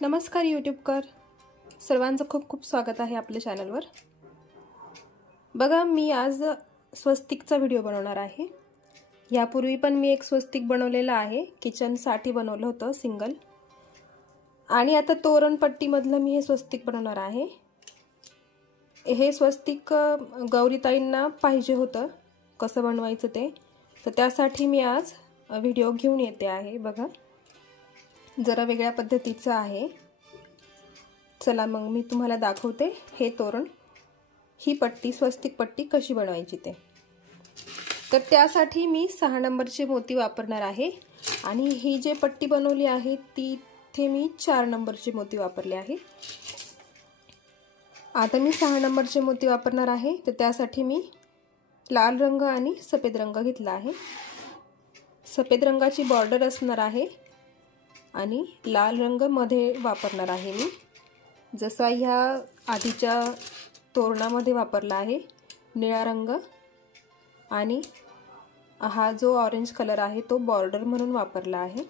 नमस्कार यूट्यूबकर सर्वांचं खूप खूप स्वागत आहे आपल्या चॅनलवर। बघा, मी आज स्वस्तिकचा व्हिडिओ बनवणार आहे। यापूर्वी पण मी एक स्वस्तिक बनवलेला आहे, किचनसाठी बनवलं होतं सिंगल। आणि आता तोरणपट्टीमधलं मी हे स्वस्तिक बनवणार आहे। हे स्वस्तिक गौरीताईंना पाहिजे होतं कसं बनवायचं ते, तर त्यासाठी मी आज व्हिडिओ घेऊन येते आहे। बघा, जरा वेगळ्या पद्धतीचं आहे। चला मग मी तुम्हाला दाखवते हे तोरण, ही पट्टी स्वस्तिक पट्टी कशी बनवायची ते। तर त्यासाठी मी 6 नंबरचे मोती वापरणार आहे आणि ही जे पट्टी बनवली आहे तिथे मी 4 नंबरचे मोती वापरले आहे। आता मी 6 नंबरचे मोती वापरणार आहे, तर त्यासाठी मी लाल रंग आणि सफेद रंग घेतला आहे। सफेद रंगाची बॉर्डर असणार आहे आणि लाल रंग मध्ये वापरणार आहे मी, जसा ह्या आधीच्या तोरणामध्ये वापरला आहे निळा रंग, आणि हा जो ऑरेंज कलर आहे तो बॉर्डर म्हणून वापरला आहे।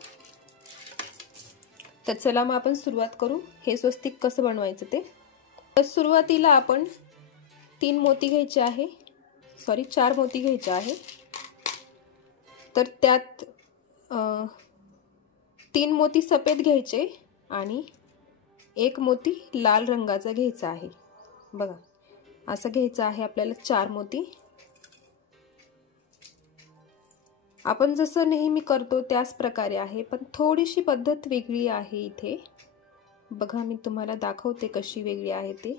तर चला मग आपण सुरुवात करू हे स्वस्तिक कसं बनवायचं ते। तर सुरुवातीला आपण 3 मोती घ्यायचे आहे, 4 मोती घ्यायचे आहे। तर त्यात 3 मोती सफेद घ्यायचे आणि 1 मोती लाल रंगाचा घ्यायचा आहे। बघा, असं घ्यायचं आहे आपल्याला 4 मोती। आपण जसं नेहमी करतो त्याच प्रकारे आहे, पण थोडीशी पद्धत वेगळी आहे इथे। बघा, मी तुम्हाला दाखवते कशी वेगळी आहे ते।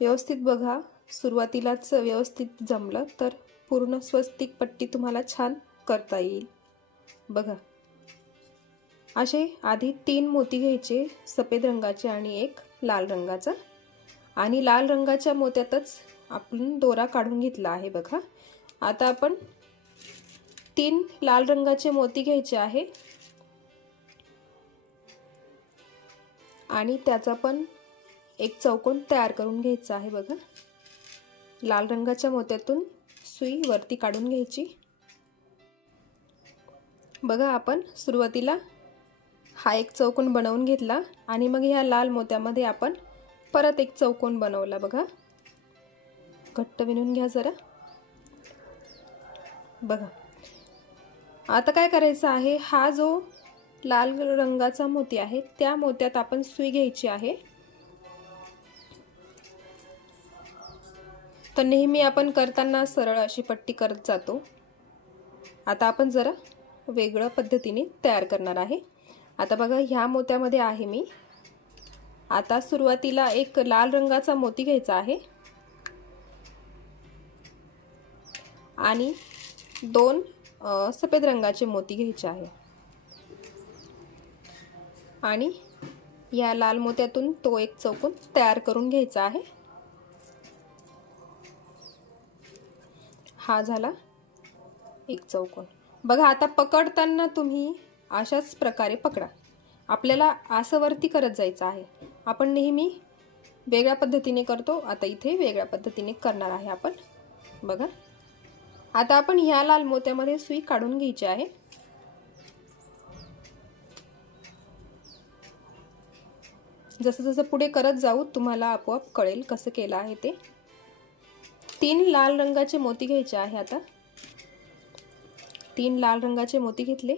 व्यवस्थित बघा, सुरुवातीलाच व्यवस्थित जमलं तर पूर्ण स्वस्तिक पट्टी तुम्हाला छान करता येईल। बघा, असे आधी 3 मोती घ्यायचे सफेद रंगाचे आणि 1 लाल रंगाचा, आणि लाल रंगाच्या मोत्यातच आपण दोरा काढून घेतला आहे। बघा, आता आपण 3 लाल रंगाचे मोती घ्यायचे आहे आणि त्याचा पण एक चौकोन तयार करून घ्यायचा आहे। बघा, लाल रंगाच्या मोत्यातून सुई वरती काढून घ्यायची। बघा, आपण सुरुवातीला हा एक चौकोन बनवून घेतला आणि मग ह्या लाल मोत्यामध्ये आपण परत एक चौकोन बनवला। बघा, घट्ट विणून घ्या जरा। बघा, आता काय करायचं आहे, हा जो लाल रंगाचा मोती आहे त्या मोत्यात आपण सुई घ्यायची आहे। तर नेहमी आपण करताना सरळ अशी पट्टी करत जातो, आता आपण जरा वेगळ्या पद्धतीने तयार करणार आहे। आता बघा, ह्या मोत्यामध्ये आहे मी, आता सुरुवातीला एक लाल रंगाचा मोती घ्यायचा आहे आणि 2 सफेद रंगाचे मोती घ्यायचे आहे, आणि या लाल मोत्यातून तो एक चौकोन तयार करून घ्यायचा आहे। हा झाला एक चौकोन। बघा, आता पकडताना तुम्ही अशाच प्रकारे पकडा, आपल्याला असं वरती करत जायचं आहे। आपण नेहमी वेगळ्या पद्धतीने करतो, आता इथे वेगळ्या पद्धतीने करणार आहे आपण। बघा, आता आपण ह्या लाल मोत्यामध्ये सुई काढून घ्यायची आहे। जसं जसं पुढे करत जाऊ तुम्हाला आपोआप कळेल कसं केलं आहे ते। 3 लाल रंगाचे मोती घ्यायचे आहे। आता 3 लाल रंगाचे मोती घेतले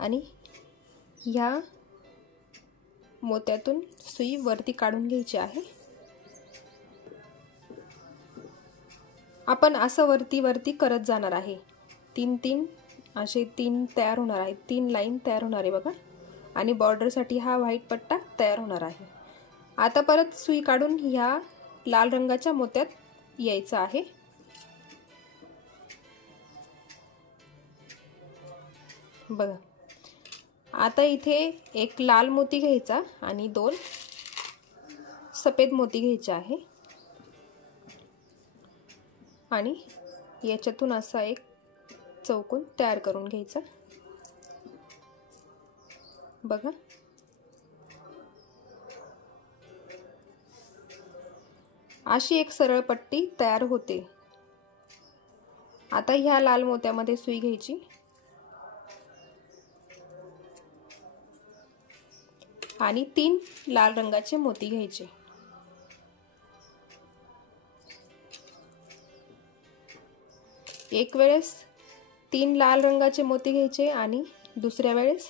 आणि ह्या मोत्यातून सुई वरती काढून घ्यायची आहे। आपण असं वरती वरती करत जाणार आहे, 3 असे 3 तयार होणार आहेत, 3 लाईन तयार होणार आहे। बघा, आणि बॉर्डर साठी हा व्हाईट पट्टा तयार होणार आहे। आता परत सुई काढून ह्या लाल रंगाच्या मोत्यात यायचं आहे। बघा, आता इथे एक लाल मोती घ्यायचा आणि 2 सफेद मोती घ्यायचे आहे, आणि याच्यातून असा एक चौकोन तयार करून घ्यायचा। बघा, अशी एक सरळ पट्टी तयार होते। आता ह्या लाल मोत्यामध्ये सुई घ्यायची आणि 3 लाल रंगाचे मोती घ्यायचे। एक वेळेस 3 लाल रंगाचे मोती घ्यायचे आणि दुसऱ्या वेळेस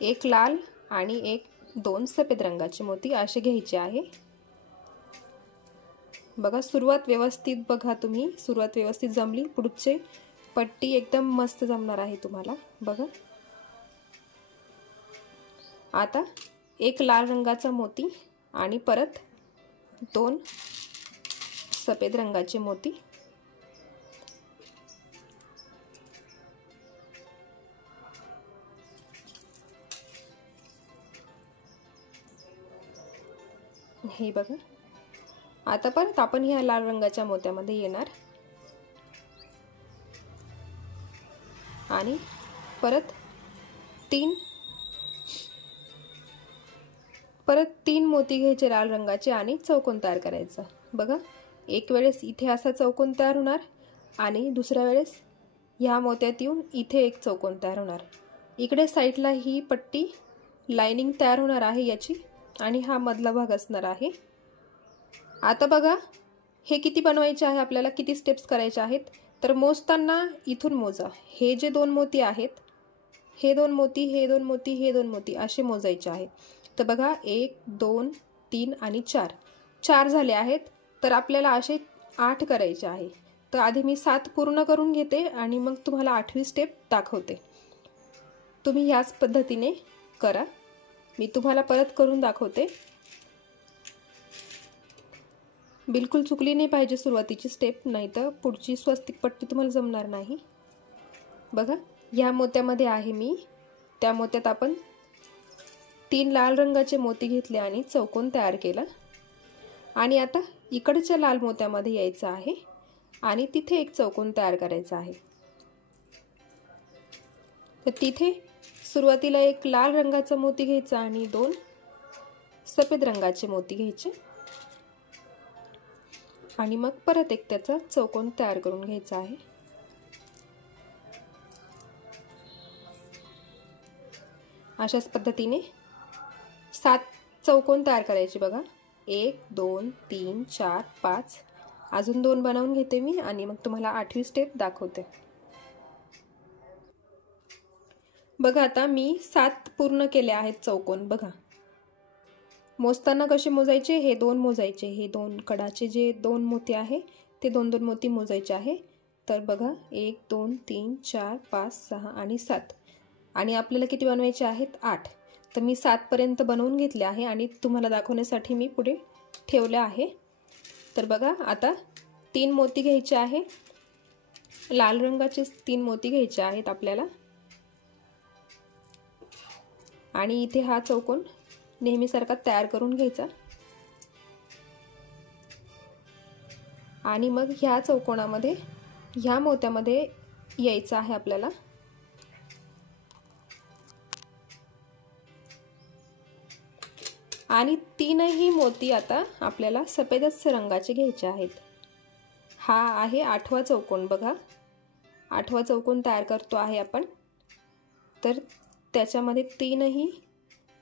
एक लाल आणि 2 सफेद रंगाचे मोती असे घ्यायचे आहे। बघा सुरुवात व्यवस्थित बघा, तुम्ही सुरुवात व्यवस्थित जमली, पुढचे पट्टी एकदम मस्त जमणार आहे तुम्हाला। बघा आता एक लाल रंगाचा मोती आणि परत 2 सफेद रंगाचे मोती, हे बघा। आता परत आपण ह्या लाल रंगाच्या मोत्यामध्ये येणार आणि परत 3 मोती घ्यायचे लाल रंगाचे आणि चौकोन तयार करायचा। बघा एक वेळेस इथे असा चौकोन तयार होणार आणि दुसऱ्या वेळेस ह्या मोत्यात येऊन इथे एक चौकोन तयार होणार। इकडे साईडला ही पट्टी लाइनिंग तयार होणार आहे याची आणि हा मधला भाग असणार आहे। आता बघा हे किती बनवायचे आहे, आपल्याला किती स्टेप्स करायचे आहेत, तर मोजताना इथून मोजा। हे जे 2 मोती आहेत, हे 2 मोती, हे 2 मोती, हे 2 मोती असे मोजायचे आहे। तर बघा 1 2 3 आणि 4 झाले आहेत, तर आपल्याला असे 8 करायचे आहे। तर आधी मी 7 पूर्ण करून घेते आणि मग तुम्हाला 8वी स्टेप दाखवते। तुम्ही याच पद्धतीने करा, मी तुम्हाला परत करून दाखवते। बिलकुल चुकली नाही पाहिजे सुरुवातीची स्टेप, नाही तर पुढची स्वस्तिक पट्टी तुम्हाला जमणार नाही। बघा या मोत्यामध्ये आहे मी, त्या मोत्यात आपण 3 लाल रंगाचे मोती घेतले आणि चौकोन तयार केला आणि आता इकडच्या लाल मोत्यामध्ये यायचं आहे आणि तिथे एक चौकोन तयार करायचा आहे। तर तिथे सुरुवातीला एक लाल रंगाचा मोती घ्यायचा आणि 2 सफेद रंगाचे मोती घ्यायचे आणि मग परत एक त्याचा चौकोन तयार करून घ्यायचा आहे। अशाच पद्धतीने 7 चौकोन तयार करायचे। बघा 1 2 3 4 5 अजून 2 बनवून घेते मी आणि मग तुम्हाला 8वी स्टेप दाखवते। बघा आता मी 7 पूर्ण केले आहेत चौकोन। बघा मोजताना कसे मोजायचे, हे 2 मोजायचे, हे 2 कडाचे जे 2 मोती आहे ते 2 मोती मोजायचे आहे। तर बघा 1 2 3 4 5 6 आणि 7 आणि आपल्याला किती बनवायचे आहेत 8। तर मी 7 पर्यंत बनवून घेतले आहे आणि तुम्हाला दाखवण्यासाठी मी पुढे ठेवले आहे। तर बघा आता 3 मोती घ्यायचे आहे, लाल रंगाचे 3 मोती घ्यायचे आहेत आपल्याला आणि इथे हा चौकोन नेहमीसारखा तयार करून घ्यायचा आणि मग ह्या चौकोनामध्ये ह्या मोत्यामध्ये यायचं आहे आपल्याला आणि 3ही मोती आता आपल्याला सफेदच रंगाचे घ्यायचे आहेत। हा आहे 8वा चौकोन। बघा 8वा चौकोन तयार करतो आहे आपण, तर त्याच्यामध्ये 3ही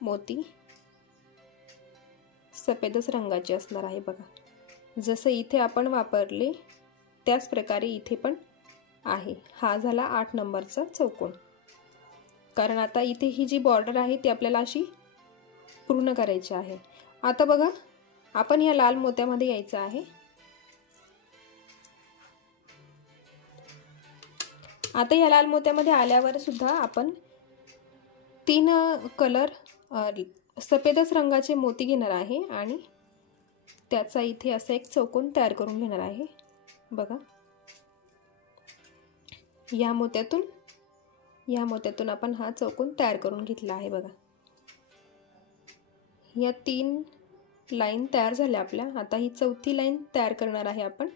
मोती सफेदच रंगाचे असणार आहे। बघा जसं इथे आपण वापरले त्याच प्रकारे इथे पण आहे। हा झाला 8 नंबरचा चौकोन, कारण आता इथे ही जी बॉर्डर आहे ती आपल्याला अशी पूर्ण करायची आहे। आता बघा आपण या लाल मोत्यामध्ये यायचं आहे। आता या लाल मोत्यामध्ये आल्यावर सुद्धा आपण 3 कलर सफेदच रंगाचे मोती घेणार आहे आणि त्याचा इथे असा एक चौकोन तयार करून घेणार आहे। बघा या मोत्यातून आपण हा चौकोन तयार करून घेतला आहे। बघा या 3 लाईन तयार झाल्या आपल्या। आता ही 4थी लाईन तयार करणार आहे आपण।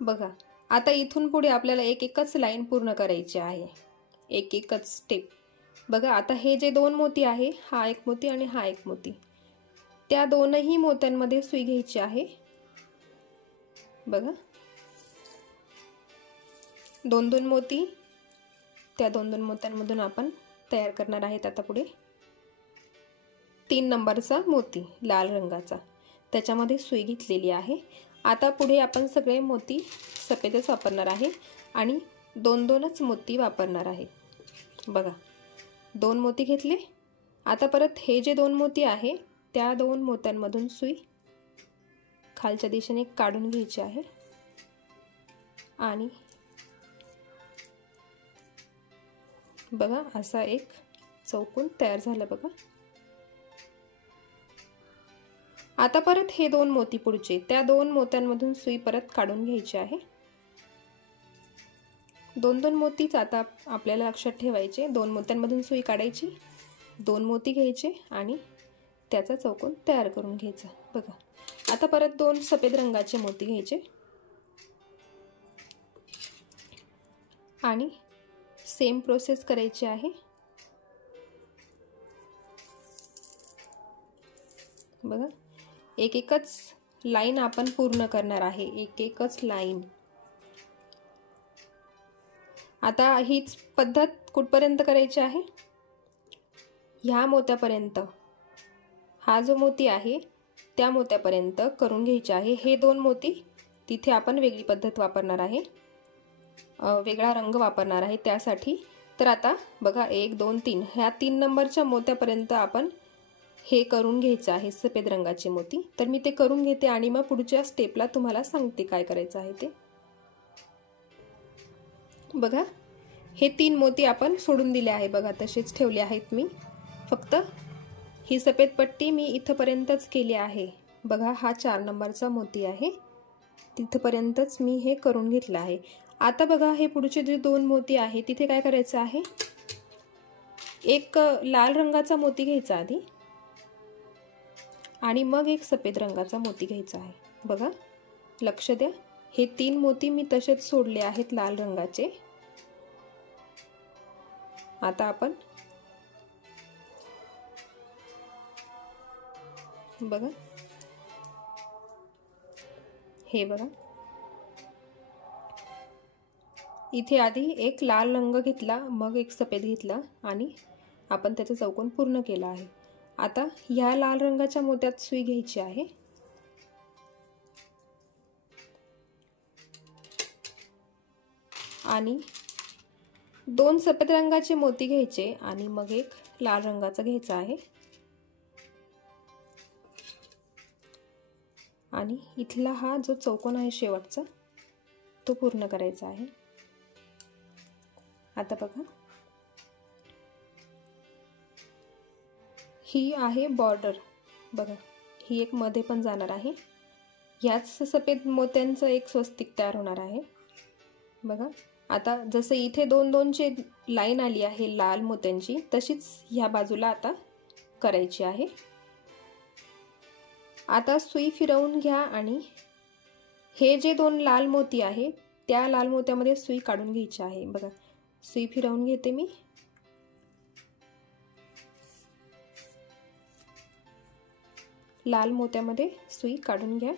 बघा आता इथून पुढे आपल्याला एकच लाईन पूर्ण करायची आहे, एकच स्टेप। बघा आता हे जे 2 मोती आहे, हा एक मोती आणि हा एक मोती, त्या 2ही मोत्यांमध्ये सुई घ्यायची आहे। बघा 2 मोती, त्या 2 मोत्यांमधून आपण तयार करणार आहेत आता पुढे। 3 नंबरचा मोती लाल रंगाचा, त्याच्यामध्ये सुई घेतलेली आहे। आता पुढे आपण सगळे मोती सफेदच वापरणार आहे आणि 2-2च मोती वापरणार आहे। बघा 2 मोती घेतले। आता परत हे जे 2 मोती आहे त्या 2 मोत्यांमधून सुई खालच्या दिशेने काढून घ्यायची आहे आणि बघा असा एक चौकोन तयार झाला बघा। आता परत हे 2 मोती पुढचे त्या 2 मोत्यांमधून सुई परत काढून घ्यायची आहे। 2-2 मोतीच आता आपल्याला लक्षात ठेवायचे। 2 मोत्यांमधून सुई काढायची, 2 मोती घ्यायचे आणि त्याचा चौकोन तयार करून घ्यायचा बघा। आता परत 2 सफेद रंगाचे मोती घ्यायचे आणि सेम प्रोसेस करायची आहे। बघा एक-एकच लाईन आपण पूर्ण करणार आहे, एक-एकच लाईन। आता हीच पद्धत कुठपर्यंत करायची आहे, ह्या मोत्यापर्यंत, हा जो मोती आहे त्या मोत्यापर्यंत करून घ्यायचे आहे। हे 2 मोती तिथे आपण वेगळी पद्धत वापरणार आहे, वेगळा रंग वापरणार आहे त्यासाठी। तर आता बघा 1 2 3 ह्या 3 नंबरच्या मोत्यापर्यंत आपण हे करून घ्यायचं आहे सफेद रंगाचे मोती। तर मी ते करून घेते आणि मग पुढच्या स्टेपला तुम्हाला सांगते काय करायचं आहे ते। बघा हे 3 मोती आपण सोडून दिले आहे बघा, तसेच ठेवले आहेत मी। फक्त ही सफेद पट्टी मी इथपर्यंतच केली आहे बघा। हा 4 नंबरचा मोती आहे, तिथपर्यंतच मी हे करून घेतलं आहे। आता बघा हे पुढचे जे 2 मोती आहे तिथे काय करायचं आहे, एक लाल रंगाचा मोती घ्यायचा आधी आणि मग एक सफेद रंगाचा मोती घ्यायचा आहे बघा। लक्ष द्या, हे 3 मोती मी तसेच सोडले आहेत लाल रंगाचे। आता आपण बघा हे बघा इथे आधी एक लाल रंग घेतला, मग एक सफेद घेतला आणि आपण त्याचा चौकोन पूर्ण केला आहे। आता ह्या लाल रंगाच्या मोत्यात सुई घ्यायची आहे आणि 2 सफेद रंगाचे मोती घ्यायचे आणि मग एक लाल रंगाचा घ्यायचा आहे आणि इथला हा जो चौकोन आहे शेवटचा तो पूर्ण करायचा आहे। आता बघा ही आहे बॉर्डर बघा, ही एक मध्ये पण जाणार आहे। याच सफेद मोत्यांचं एक स्वस्तिक तयार होणार आहे बघा। आता जसं इथे 2-2 ची लाईन आली आहे लाल मोत्यांची, तशीच ह्या बाजूला आता करायची आहे। आता सुई फिरवून घ्या आणि हे जे 2 लाल मोती आहे त्या लाल मोत्यामध्ये सुई काढून घ्यायची आहे बघा। सुई फिरवून घेते मी, लाल मोत्यामध्ये सुई काढून घ्या।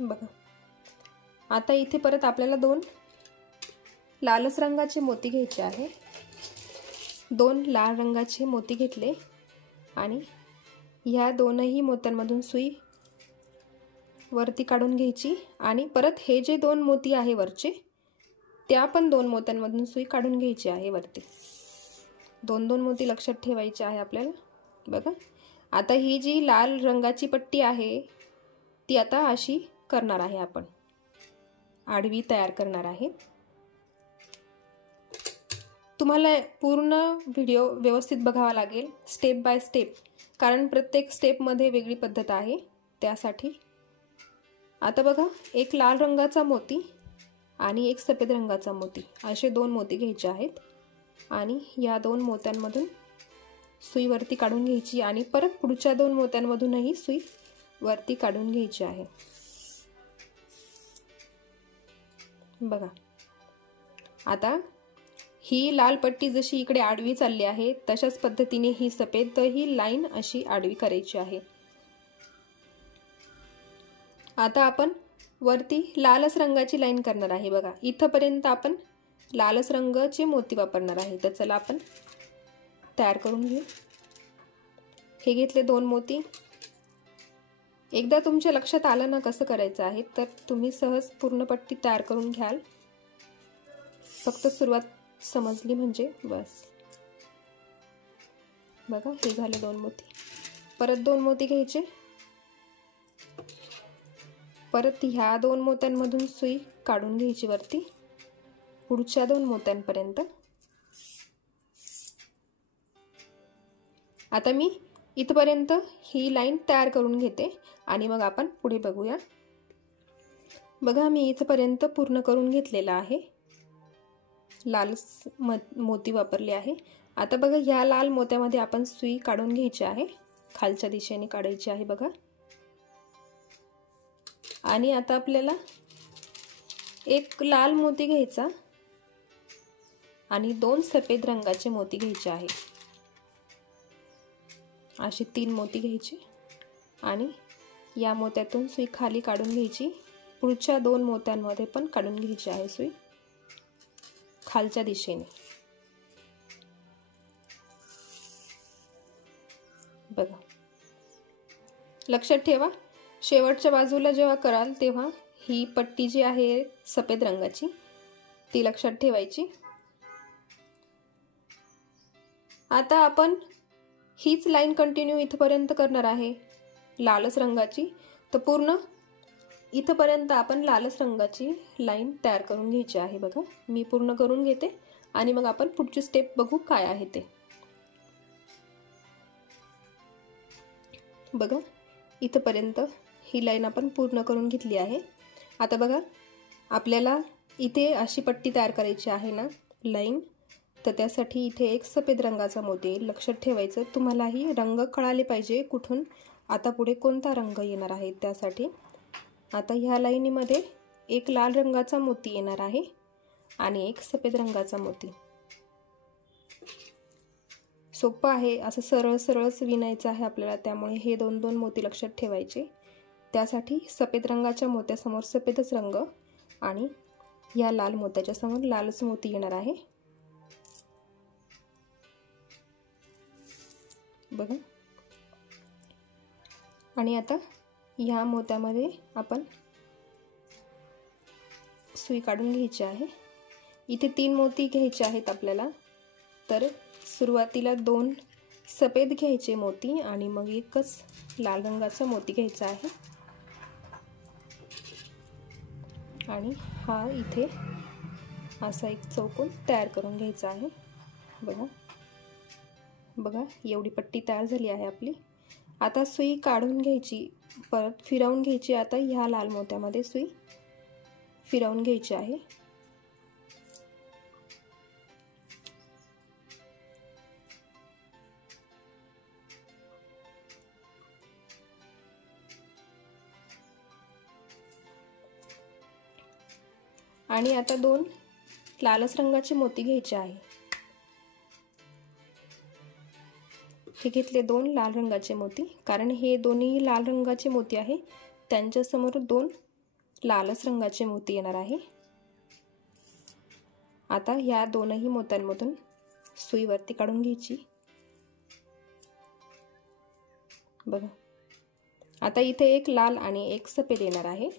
बघा आता इथे परत आपल्याला 2 लालच रंगाचे मोती घ्यायचे आहे। 2 लाल रंगाचे मोती घेतले आणि ह्या 2ही मोत्यांमधून सुई वरती काढून घ्यायची आणि परत हे जे 2 मोती आहे वरचे त्या पण 2 मोत्यांमधून सुई काढून घ्यायची आहे वरती। 2-2 मोती लक्षात ठेवायचे आहे आपल्याला बघा। आता ही जी लाल रंगाची पट्टी आहे ती आता अशी करणार आहे, आपण आडवी तयार करणार आहे। तुम्हाला पूर्ण व्हिडिओ व्यवस्थित बघावा लागेल स्टेप बाय स्टेप, कारण प्रत्येक स्टेपमध्ये वेगळी पद्धत आहे त्यासाठी। आता बघा एक लाल रंगाचा मोती आणि एक सफेद रंगाचा मोती असे 2 मोती घ्यायचे आहेत आणि या 2 मोत्यांमधून सुई वरती काढून घ्यायची आणि परत पुढच्या 2 मोत्यांमधूनही सुई वरती काढून घ्यायची आहे बघा। आता ही लाल पट्टी जशी इकडे आडवी चालली आहे तशाच पद्धतीने ही सफेद ही लाईन अशी आडवी करायची आहे। आता आपण वरती लालच रंगाची लाईन करणार आहे बघा. इथपर्यंत आपण लालच रंगाचे मोती वापरणार आहे. तर चला आपण तयार करून घेऊ. हे घेतले 2 मोती. एकदा तुमच्या लक्षात आलं ना कसं करायचं आहे तर तुम्ही सहज पूर्ण पट्टी तयार करून घ्याल. फक्त सुरुवात समजली म्हणजे बस. बघा हे झाले 2 मोती. परत 2 मोती घ्यायचे. परत ह्या 2 मोत्यांमधून सुई काढून घ्यायची वरती पुढच्या 2 मोत्यांपर्यंत. आता मी इथपर्यंत ही लाईन तयार करून घेते आणि मग आपण पुढे बघूया. बघा मी इथपर्यंत पूर्ण करून घेतलेला आहे. लाल मोती वापरले आहे. आता बघा ह्या लाल मोत्यामध्ये आपण सुई काढून घ्यायची आहे. खालच्या दिशेने काढायची आहे बघा. आणि आता आपल्याला एक लाल मोती घ्यायचा आणि 2 सफेद रंगाचे मोती घ्यायचे आहे. असे 3 मोती घ्यायचे आणि या मोत्यातून सुई खाली काढून घ्यायची. पुढच्या 2 मोत्यांमध्ये पण काढून घ्यायची आहे सुई खालच्या दिशेने. बघा लक्षात ठेवा शेवटच्या बाजूला जेव्हा कराल तेव्हा ही पट्टी जी आहे सफेद रंगाची ती लक्षात ठेवायची. आता आपण हीच लाईन कंटिन्यू इथपर्यंत करणार आहे लालच रंगाची. तर पूर्ण इथपर्यंत आपण लालच रंगाची लाईन तयार करून घ्यायची आहे. बघा मी पूर्ण करून घेते आणि मग आपण पुढची स्टेप बघू काय आहे ते. बघा इथपर्यंत ही लाईन आपण पूर्ण करून घेतली आहे. आता बघा आपल्याला इथे अशी पट्टी तयार करायची आहे ना लाईन. तर त्यासाठी इथे एक सफेद रंगाचा मोती लक्षात ठेवायचं. तुम्हालाही रंग कळाले पाहिजे कुठून आता पुढे कोणता रंग येणार आहे त्यासाठी. आता ह्या लाईनीमध्ये एक लाल रंगाचा मोती येणार आहे आणि एक सफेद रंगाचा मोती. सोपं आहे असं सरळ सरळच विणायचं आहे आपल्याला. त्यामुळे हे 2-2 मोती लक्षात ठेवायचे. त्यासाठी सफेद रंगाच्या मोत्यासमोर सफेदच रंग आणि या लाल मोत्याच्या समोर लालच मोती येणार आहे. बघा आणि आता ह्या मोत्यामध्ये आपण सुई काढून घ्यायची आहे. इथे 3 मोती घ्यायचे आहेत आपल्याला. तर सुरुवातीला 2 सफेद घ्यायचे मोती आणि मग एकच लाल रंगाचा मोती घ्यायचा आहे. आणि हा इथे असा एक चौकोन तयार करून घ्यायचा आहे. बघा बघा एवढी पट्टी तयार झाली आहे आपली. आता सुई काढून घ्यायची परत फिरवून घ्यायची. आता ह्या लाल मोत्यामध्ये सुई फिरवून घ्यायची आहे. आणि आता 2 लालच रंगाचे मोती घ्यायचे आहे. हे घेतले 2 लाल रंगाचे मोती कारण हे दोन्ही लाल रंगाचे मोती आहे. त्यांच्यासमोर 2 लालच रंगाचे मोती येणार आहे. आता या दोनही मोत्यांमधून सुई वरती काढून घ्यायची. बघा आता इथे एक लाल आणि एक सफेद येणार आहे.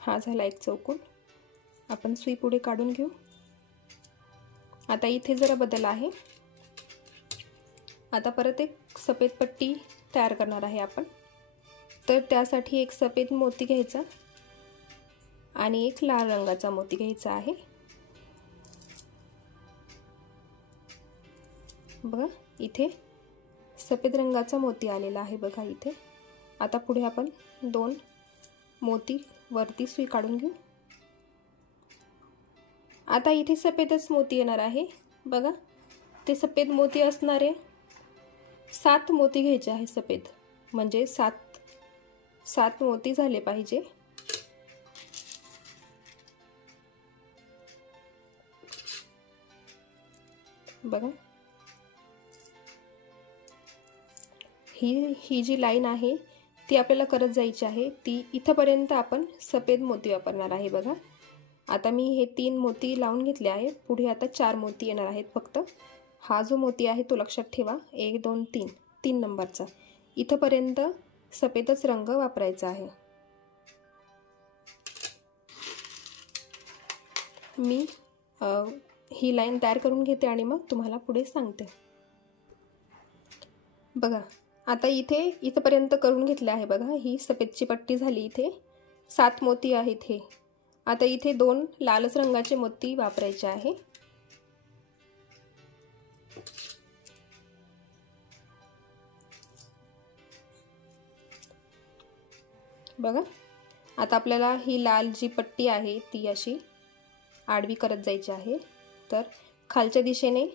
हा झाला एक चौकोन. आपण सुई पुढे काढून घेऊ. आता इथे जरा बदल आहे. आता परत एक सफेद पट्टी तयार करणार आहे आपण. तर त्यासाठी एक सफेद मोती घ्यायचा आणि एक लाल रंगाचा मोती घ्यायचा आहे. बघा इथे सफेद रंगाचा मोती आलेला आहे बघा इथे. आता पुढे आपण 2 मोती वरती सुई काढून घेऊ. आता इथे सफेदच मोती येणार आहे. बघा ते सफेद मोती असणारे 7 मोती घ्यायचे आहे सफेद. म्हणजे 7 मोती झाले पाहिजे. बघा, ही जी लाईन आहे ती आपल्याला करत जायची आहे. ती इथपर्यंत आपण सफेद मोती वापरणार आहे. बघा, आता मी हे 3 मोती लावून घेतले आहे. पुढे आता 4 मोती येणार आहेत. फक्त हा जो मोती आहे तो लक्षात ठेवा, 1 2 3 3 नंबरचा. इथपर्यंत सफेदच रंग वापरायचा आहे. मी ही लाईन तयार करून घेते आणि मग तुम्हाला पुढे सांगते. बघा, आता इथपर्यंत करून घेतले आहे. बघा, ही सफेदची पट्टी झाली. इथे 7 मोती आहेत. हे आता इथे 2 लालच रंगाचे मोती वापरायचे आहे. बघा, आता आपल्याला ही लाल जी पट्टी आहे ती अशी आडवी करत जायची आहे. तर खालच्या दिशेने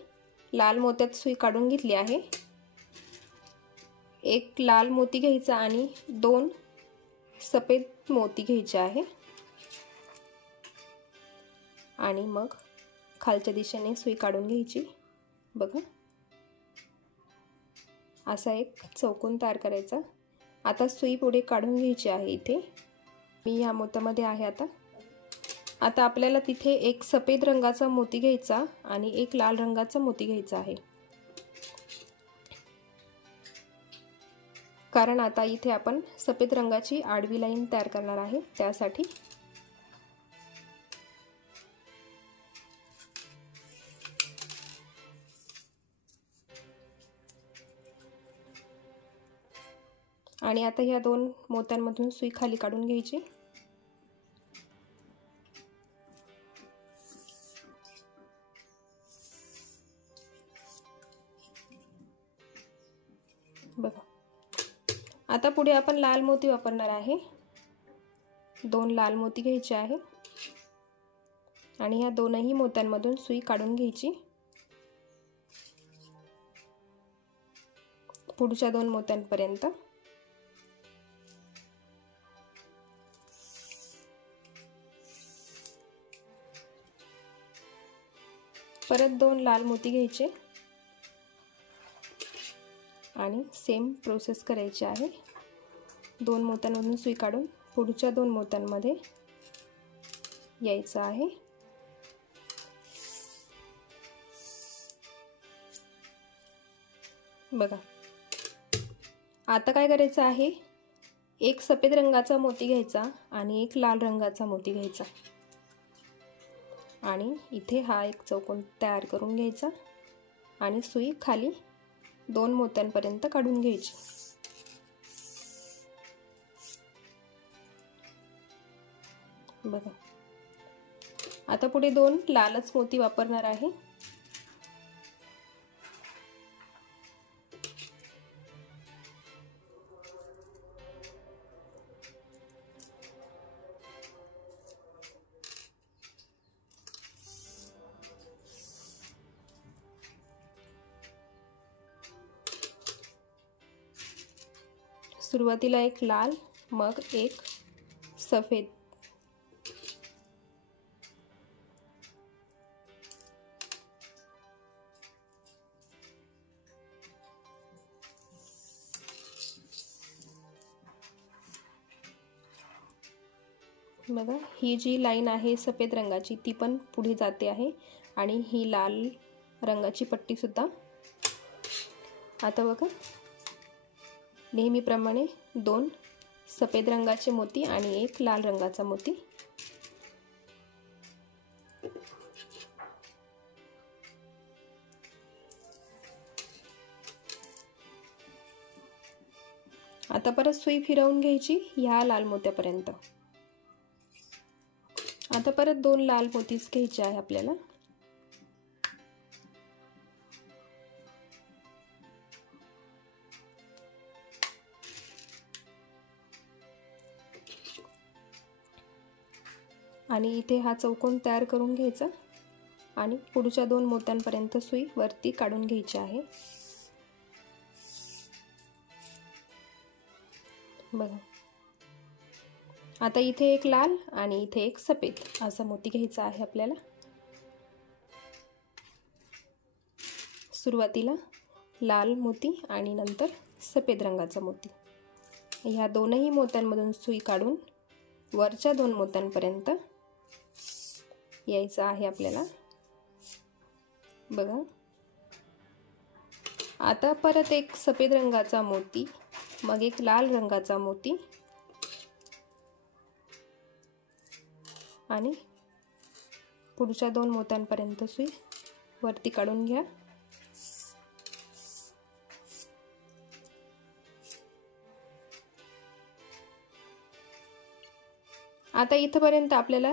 लाल मोत्यात सुई काढून घेतली आहे. एक लाल मोती घ्यायचा आणि 2 सफेद मोती घ्यायचे आहे आणि मग खालच्या दिशेने सुई काढून घ्यायची. बघा, असा एक चौकोन तयार करायचा. आता सुई पुढे काढून घ्यायची आहे. इथे मी या मोत्यामध्ये आहे. आता आपल्याला तिथे एक सफेद रंगाचा मोती घ्यायचा आणि एक लाल रंगाचा मोती घ्यायचा आहे. कारण आता इथे आपण सफेद रंगाची आडवी लाईन तयार करणार आहे. त्यासाठी आणि आता ह्या 2 मोत्यांमधून सुई खाली काढून घ्यायची. बघा, आता पुढे आपण लाल मोती वापरणार आहे. 2 लाल मोती घ्यायचे आहे आणि ह्या दोनही मोत्यांमधून सुई काढून घ्यायची. पुढच्या 2 मोत्यांपर्यंत. परत 2 लाल मोती घ्यायचे आणि सेम प्रोसेस करायची आहे. 2 मोत्यांमधून सुई काढून पुढच्या 2 मोत्यांमध्ये यायचं आहे. बघा, आता काय करायचं आहे, एक सफेद रंगाचा मोती घ्यायचा आणि एक लाल रंगाचा मोती घ्यायचा आणि इथे हा एक चौकोन तयार करून घ्यायचा आणि सुई खाली 2 मोत्यांपर्यंत काढून घ्यायची. बघा, आता पुढे 2 लालच मोती वापरणार आहे. सुरुवातीला एक लाल, मग एक सफेद. बघा, ही जी लाईन आहे सफेद रंगाची ती पण पुढे जाते आहे आणि ही लाल रंगाची पट्टी सुद्धा. आता बघा, नेहमीप्रमाणे 2 सफेद रंगाचे मोती आणि एक लाल रंगाचा मोती. आता परत सुई फिरवून घ्यायची ह्या लाल मोत्यापर्यंत. आता परत 2 लाल मोतीच घ्यायचे आहे आपल्याला. आणि इथे हा चौकोन तयार करून घ्यायचा आणि पुढच्या 2 मोत्यांपर्यंत सुई वरती काढून घ्यायची आहे. बघा, आता इथे एक लाल आणि इथे एक सफेद असा मोती घ्यायचा आहे आपल्याला. सुरुवातीला लाल मोती आणि नंतर सफेद रंगाचा मोती, ह्या दोनही मोत्यांमधून सुई काढून वरच्या 2 मोत्यांपर्यंत यायचं आहे आपल्याला। बघा, आता परत एक सफेद रंगाचा मोती, मग एक लाल रंगाचा मोती आणि पुढच्या 2 मोत्यांपर्यंत सुई वरती काढून घ्या। आता इथपर्यंत आपल्याला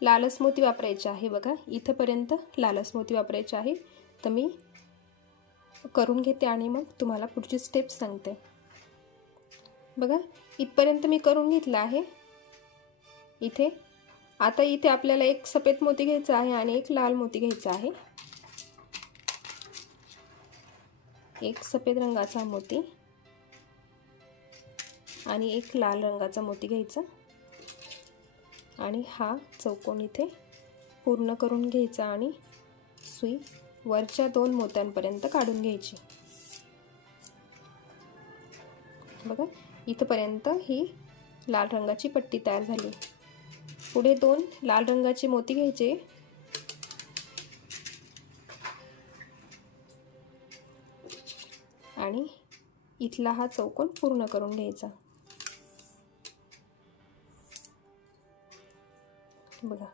लालच मोती वापरायचे आहे। बघा, इथपर्यंत लालच मोती वापरायचे आहे। तर मी करून घेते आणि मग तुम्हाला पुढची स्टेप सांगते। बघा, इथपर्यंत मी करून घेतलं आहे। इथे आता इथे आपल्याला एक सफेद मोती घ्यायचा आहे आणि एक लाल मोती घ्यायचा आहे। एक सफेद रंगाचा मोती आणि एक लाल रंगाचा मोती घ्यायचा आणि हा चौकोन इथे पूर्ण करून घ्यायचा आणि सुई वरच्या 2 मोत्यांपर्यंत काढून घ्यायची। बघा, इथपर्यंत ही लाल रंगाची पट्टी तयार झाली। पुढे 2 लाल रंगाचे मोती घ्यायचे आणि इथला हा चौकोन पूर्ण करून घ्यायचा। बघा,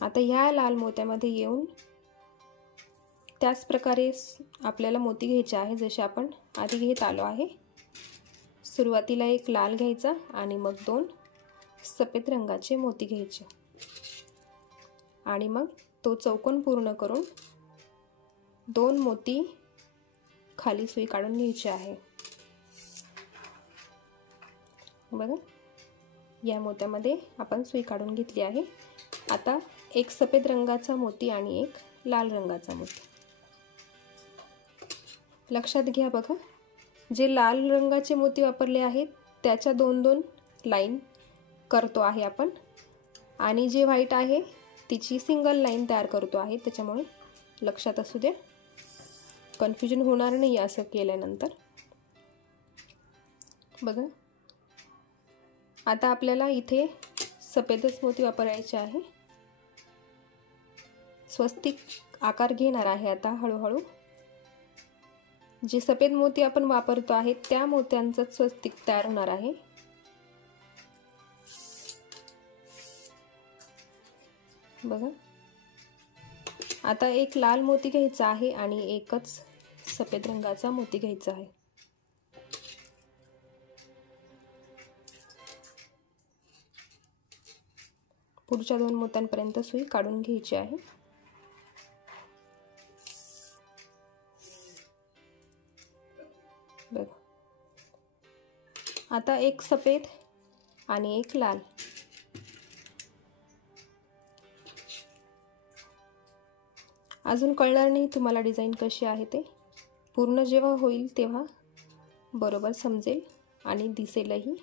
आता ह्या लाल मोत्यामध्ये येऊन त्याच प्रकारे आपल्याला मोती घ्यायचे आहे जसे आपण आधी घेत आलो आहे। सुरुवातीला एक लाल घ्यायचा आणि मग 2 सफेद रंगाचे मोती घ्यायचे आणि मग तो चौकोन पूर्ण करून 2 मोती खाली सुई काढून घ्यायची आहे। बघा, या मोत्यामध्ये आपण सुई काढून घेतली आहे। आता एक सफेद रंगाचा मोती आणि एक लाल रंगाचा मोती लक्षात घ्या। बघा, जे लाल रंगाचे मोती वापरले आहेत त्याच्या 2-2 लाईन करतो आहे आपण आणि जे व्हाईट आहे तिची सिंगल लाईन तयार करतो आहे। त्याच्यामुळे लक्षात असू दे, कन्फ्युजन होणार नाही असं केल्यानंतर। बघा, आता आपल्याला इथे सफेदच मोती वापरायचे आहे। स्वस्तिक आकार घेणार आहे आता हळूहळू। जे सफेद मोती आपण वापरतो आहे त्या मोत्यांचा स्वस्तिक तयार होणार आहे। बघा, आता एक लाल मोती घ्यायचा आहे आणि एकच सफेद रंगाचा मोती घ्यायचा आहे। पुढच्या 2 मोत्यांपर्यंत सुई काढून घ्यायची आहे। बघा, आता एक सफेद आणि एक लाल, अजून कळणार नाही तुम्हाला डिझाइन कशी आहे ते, पूर्ण जेव्हा होईल तेव्हा बरोबर समजेल आणि दिसेलही।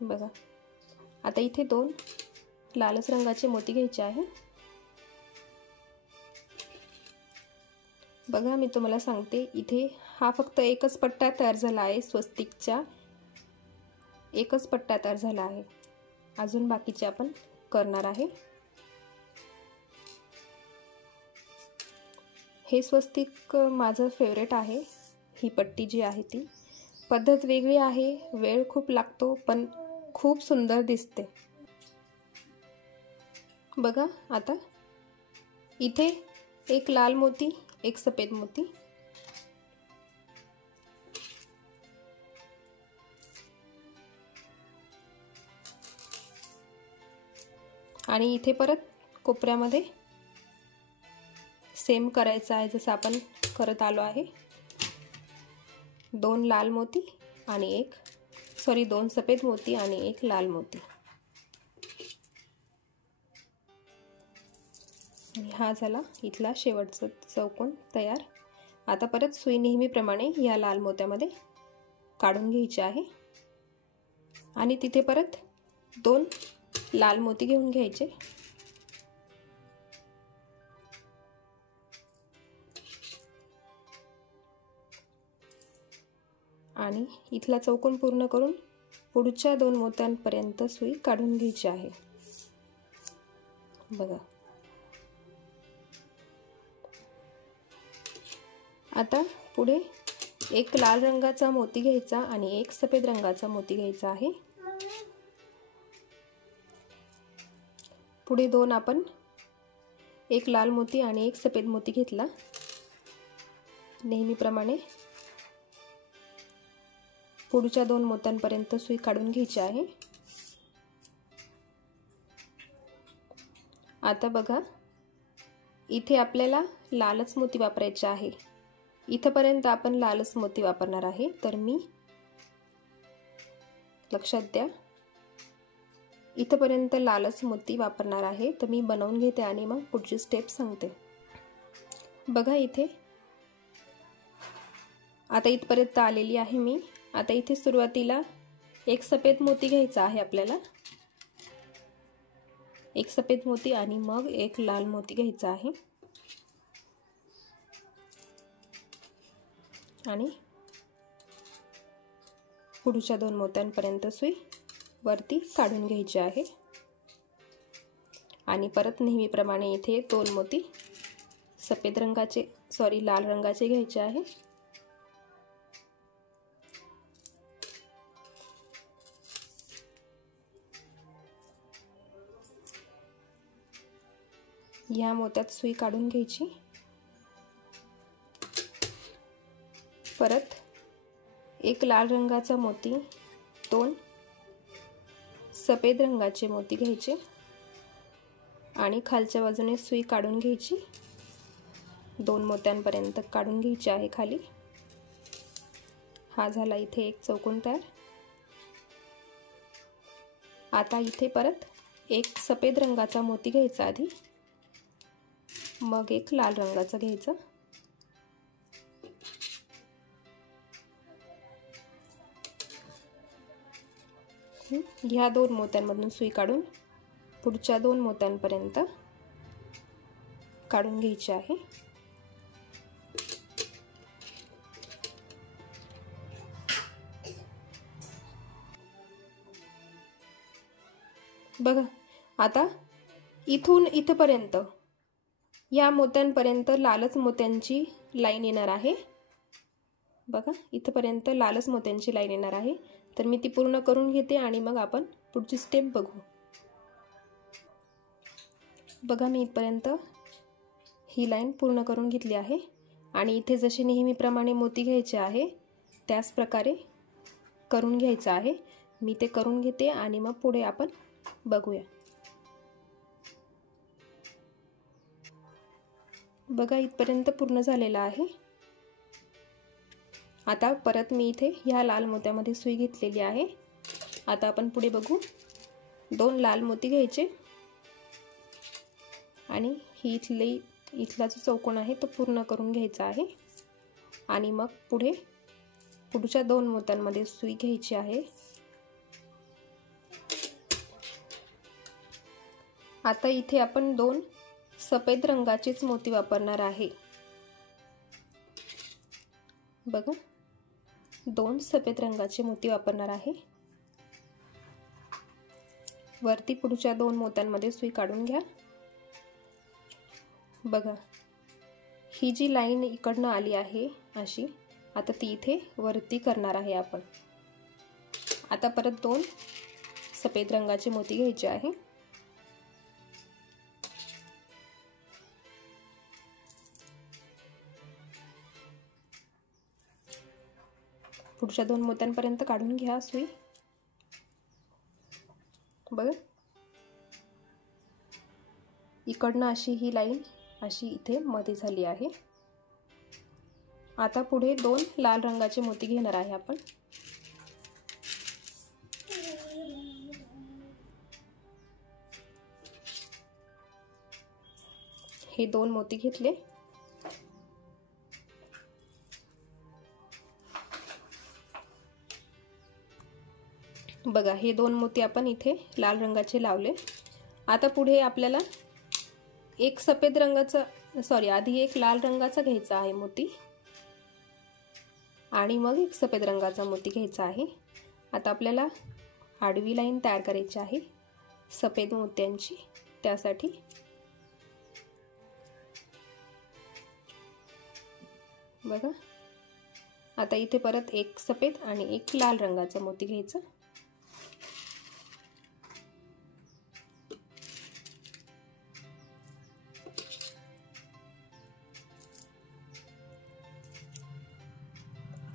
बघा, आता इथे 2 लालच रंगाचे मोती घ्यायचे आहे। बघा, मी तुम्हाला सांगते, इथे हा फक्त एकच पट्टा तयार झाला आहे। स्वस्तिकचा एकच पट्टा तयार झाला आहे, अजून बाकीचे आपण करणार आहे। हे स्वस्तिक माझं फेवरेट आहे। ही पट्टी जी आहे ती पद्धत वेगळी आहे, वेळ खूप लागतो पण खूप सुंदर दिसते। बघा, आता इथे एक लाल मोती, एक सफेद मोती आणि इथे परत कोपऱ्यामध्ये सेम करायचं आहे जसं आपण करत आलो आहे। 2 लाल मोती आणि 2 सफेद मोती आणि 1 लाल मोती। हा झाला इथला शेवटचा चौकोन तयार। आता परत सुई नेहमीप्रमाणे या लाल मोत्यामध्ये काढून घ्यायची आहे आणि तिथे परत 2 लाल मोती घेऊन घ्यायचे आणि इथला चौकोन पूर्ण करून पुढच्या 2 मोत्यांपर्यंत सुई काढून घ्यायची आहे। बघा आता पुढे एक लाल रंगाचा मोती घ्यायचा आणि एक सफेद रंगाचा मोती घ्यायचा आहे। पुढे 2 आपण एक लाल मोती आणि एक सफेद मोती घेतला। नेहमीप्रमाणे पुढच्या 2 मोत्यांपर्यंत सुई काढून घ्यायची आहे। आता बघा इथे आपल्याला लालच मोती वापरायचे आहे। इथपर्यंत आपण लालच मोती वापरणार आहे, तर मी लक्षात द्या इथपर्यंत लालच मोती वापरणार आहे, तर मी बनवून घेते आणि मग पुढची स्टेप सांगते। बघा इथे आता इथपर्यंत आलेली आहे मी। आता इथे सुरुवातीला एक सफेद मोती घ्यायचा आहे आपल्याला, एक सफेद मोती आणि मग एक लाल मोती घ्यायचा आहे आणि पुढच्या 2 मोत्यांपर्यंत सुई वरती काढून घ्यायची आहे आणि परत नेहमीप्रमाणे इथे 2 मोती लाल रंगाचे घ्यायचे आहे। या मोत्यात सुई काढून घ्यायची। परत एक लाल रंगाचा मोती, 2 सफेद रंगाचे मोती घ्यायचे आणि खालच्या बाजूने सुई काढून घ्यायची। 2 मोत्यांपर्यंत काढून घ्यायची आहे खाली। हा झाला इथे एक चौकोन तयार। आता इथे परत एक सफेद रंगाचा मोती घ्यायचा आधी, मग एक लाल रंगाचा घ्यायचा। ह्या 2 मोत्यांमधून सुई काढून पुढच्या 2 मोत्यांपर्यंत काढून घ्यायची आहे। बघा आता इथून इथपर्यंत या मोत्यांपर्यंत लालच मोत्यांची लाईन येणार आहे। बघा इथपर्यंत लालच मोत्यांची लाईन येणार आहे, तर मी ती पूर्ण करून घेते आणि मग आपण पुढची स्टेप बघू। बघा मी इथपर्यंत ही लाईन पूर्ण करून घेतली आहे आणि इथे जसे नेहमीप्रमाणे मोती घ्यायचे आहे त्याच प्रकारे करून घ्यायचं आहे। मी ते करून घेते आणि मग पुढे आपण बघूया। बघा इथपर्यंत पूर्ण झालेला आहे। आता परत मी इथे ह्या लाल मोत्यामध्ये सुई घेतलेली आहे। आता आपण पुढे बघू। 2 लाल मोती घ्यायचे आणि इथला जो चौकोन आहे तो पूर्ण करून घ्यायचा आहे आणि मग पुढच्या 2 मोत्यांमध्ये सुई घ्यायची आहे। आता इथे आपण 2 सफेद रंगाचेच मोती वापरणार आहे। बघा 2 सफेद रंगाचे मोती वापरणार आहे। वरती पुढच्या 2 मोत्यांमध्ये सुई काढून घ्या। बघा ही जी लाईन इकडनं आली आहे अशी, आता ती इथे वरती करणार आहे आपण। आता परत 2 सफेद रंगाचे मोती घ्यायचे आहे। पुढच्या 2 मोत्यांपर्यंत काढून घ्या सुई। बघा इकडनं अशी ही लाईन अशी इथे मध्ये झाली आहे। आता पुढे 2 लाल रंगाचे मोती घेणार आहे आपण। हे 2 मोती घेतले। बघा हे 2 मोती आपण इथे लाल रंगाचे लावले। आता पुढे आपल्याला एक सफेद रंगाचा आधी एक लाल रंगाचा घ्यायचा आहे मोती आणि मग एक सफेद रंगाचा मोती घ्यायचा आहे। आता आपल्याला आडवी लाईन तयार करायची आहे सफेद मोत्यांची। त्यासाठी बघा आता इथे परत एक सफेद आणि एक लाल रंगाचा मोती घ्यायचा।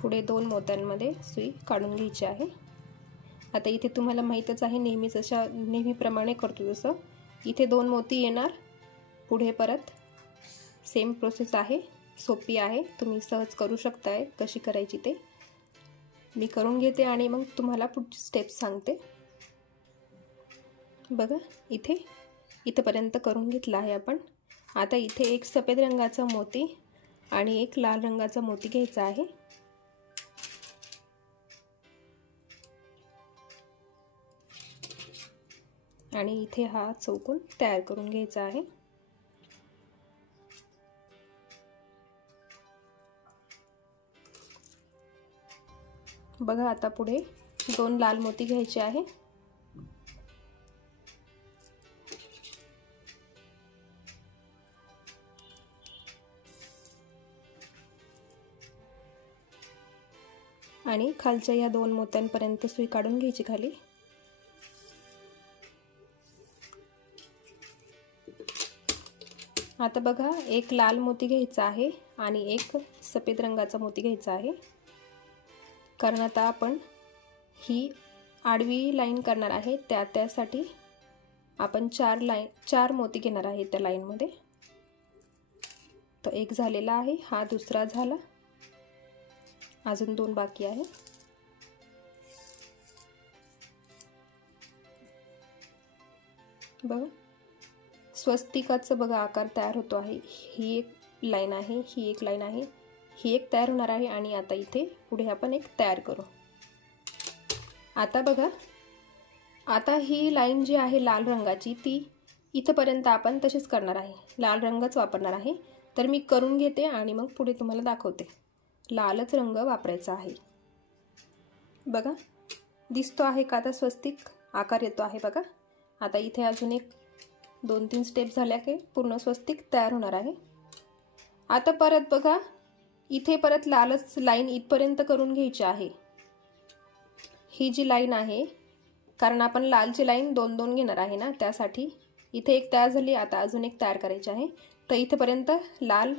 पुढे 2 मोत्यांमध्ये सुई काढून घ्यायची आहे। आता इथे तुम्हाला माहीतच आहे नेहमीप्रमाणे करतो तसं इथे 2 मोती येणार, पुढे परत सेम प्रोसेस आहे, सोपी आहे, तुम्ही सहज करू शकताय। कशी करायची ते मी करून घेते आणि मग तुम्हाला पुढची स्टेप्स सांगते। बघा इथपर्यंत करून घेतला आहे आपण। आता इथे एक सफेद रंगाचा मोती आणि एक लाल रंगाचा मोती घ्यायचा आहे। आणि इथे हा चौकोन तयार करून घ्यायचा आहे। बघा आता पुढे 2 लाल मोती घ्यायचे आहे। आणि खालच्या या 2 मोत्यांपर्यंत सुई काढून घ्यायची खाली। आता बघा एक लाल मोती घ्यायचा आहे आणि एक सफेद रंगाचा मोती घ्यायचा आहे, कारण आता आपण ही आडवी लाईन करणार आहे। त्यासाठी आपण 4 मोती घेणार आहे त्या लाईन मध्ये। तो एक झालेला आहे, हा दुसरा झाला, अजून 2 बाकी आहे। बघा स्वस्तिकाचा बघा आकार तयार होतो आहे। ही एक लाईन आहे, ही एक लाईन आहे, ही एक तयार होणार आहे आणि आता इथे पुढे आपण एक तयार करू। आता बघा आता ही लाईन जी आहे लाल रंगाची ती इथपर्यंत आपण तशीच करणार आहे, लाल रंगच वापरणार आहे। तर मी करून घेते आणि मग पुढे तुम्हाला दाखवते। लालच रंग वापरायचा आहे। बघा दिसतो आहे का आता स्वस्तिक आकार येतो आहे बघा। आता इथे अजून एक 2-3 स्टेप झाल्या की पूर्ण स्वस्तिक तयार होणार आहे। आता परत बघा इथे परत लालच लाईन इथपर्यंत करून घ्यायची आहे। ही जी लाईन आहे, कारण आपण लालची लाईन 2-2 घेणार आहे ना, त्यासाठी इथे एक तयार झाली, आता अजून एक तयार करायची आहे। तर इथपर्यंत लाल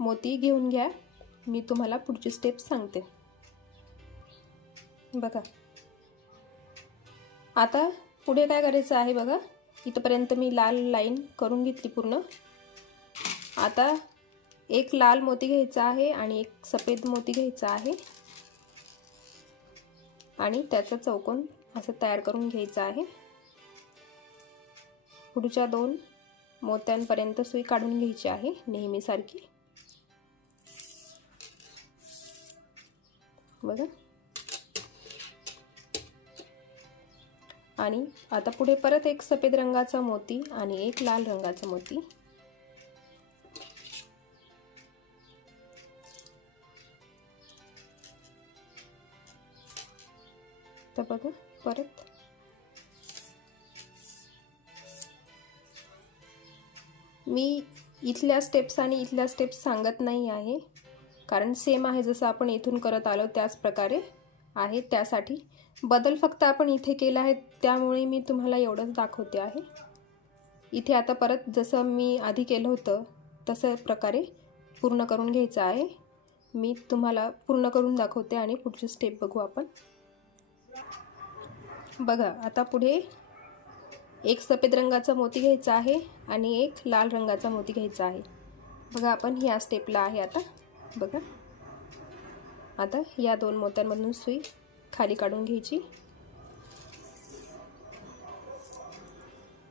मोती घेऊन घ्या, मी तुम्हाला पुढची स्टेप सांगते। बघा आता पुढे काय करायचं आहे बघा, इथपर्यंत मी लाल लाईन करून घेतली पूर्ण। आता एक लाल मोती घ्यायचा आहे आणि एक सफेद मोती घ्यायचा आहे आणि त्याचा चौकोन असं तयार करून घ्यायचा आहे। पुढच्या 2 मोत्यांपर्यंत सुई काढून घ्यायची आहे नेहमीसारखी। बघा आणि आता पुढे परत एक सफेद रंगाचा मोती आणि एक लाल रंगाचा मोती। तर बघा परत मी इथल्या स्टेप्स आणि इथल्या स्टेप्स सांगत नाही आहे, कारण सेम आहे जसं आपण इथून करत आलो त्याच प्रकारे आहे। त्यासाठी बदल फक्त आपण इथे केला आहे, त्यामुळे मी तुम्हाला एवढंच दाखवते आहे। इथे आता परत जसं मी आधी केलं होतं तसं प्रकारे पूर्ण करून घ्यायचं आहे। मी तुम्हाला पूर्ण करून दाखवते आणि पुढची स्टेप बघू आपण। बघा आता पुढे एक सफेद रंगाचा मोती घ्यायचा आहे आणि एक लाल रंगाचा मोती घ्यायचा आहे। बघा आपण ह्या स्टेपला आहे आता। बघा आता या 2 मोत्यांमधून सुई खाली काढून घ्यायची